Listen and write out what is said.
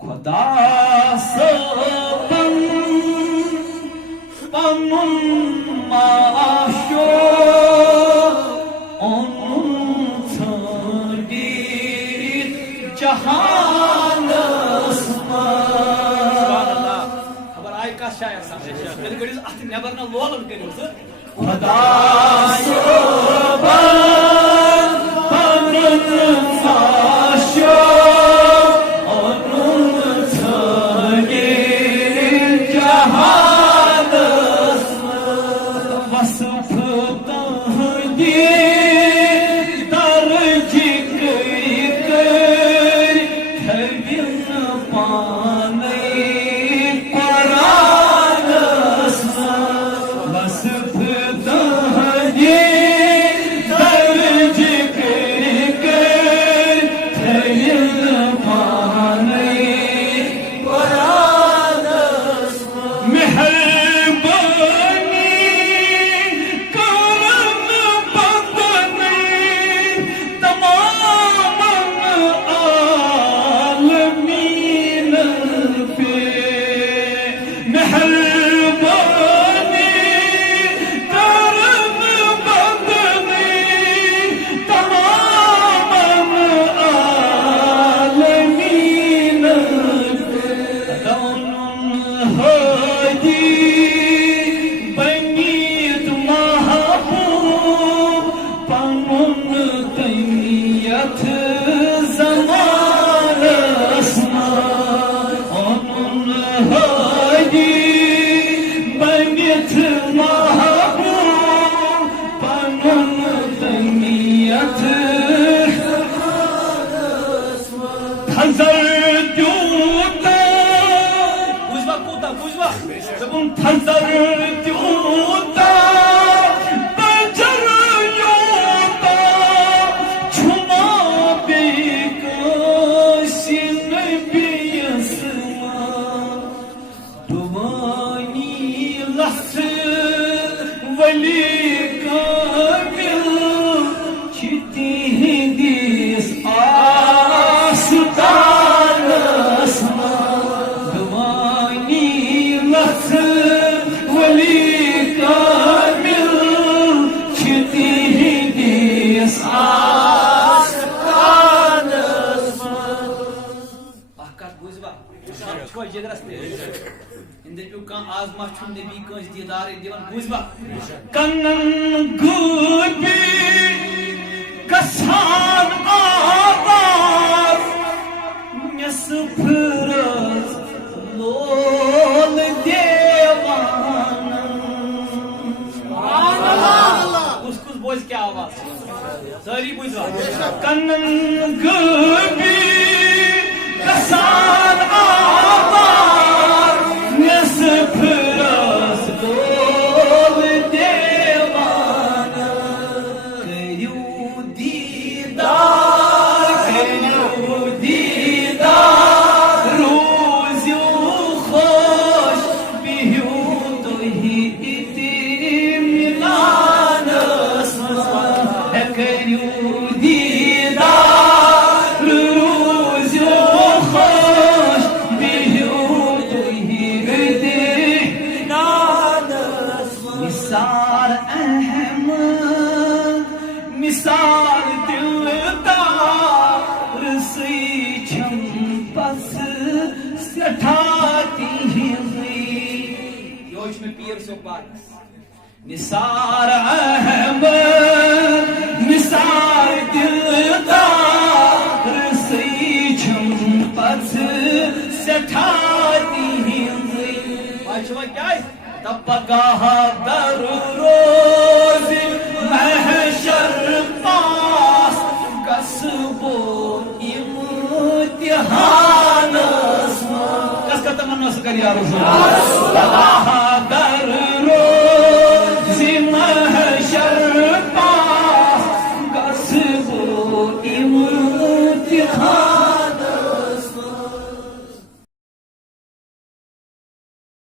खुदा सबन पनुन माशो onun छड़ी जहान खबर आय का शायर कल कड़िस अथ नबर न लोलन करियो खुदा सबन पनुन माशो आजमा नबी कंस दीदार दिवन बुझबा कन्नन गुबी कसान आवाज नसफरस लोल देवान कुछ बोझ क्या आवाज सारी बुझबा कन्नन गुबी कसान आवाज नसफरस लोल देवान करू दीदार रोज़ो खुश बिहू तो ही इति मिलानस करू दीदार रोज़ो खुश बिहू तो ही इति मिलानस निसार अहमद निसार दिलदार से छंपस सठाती हुई योश में पीर सो पार निसार अहमद निसार दिलदार से छंपस सठाती हुई अच्छा क्या है तब पगाह दर रोज महशर पास कसबो इम्तिहान कस का तमन्ना से करिया रसूल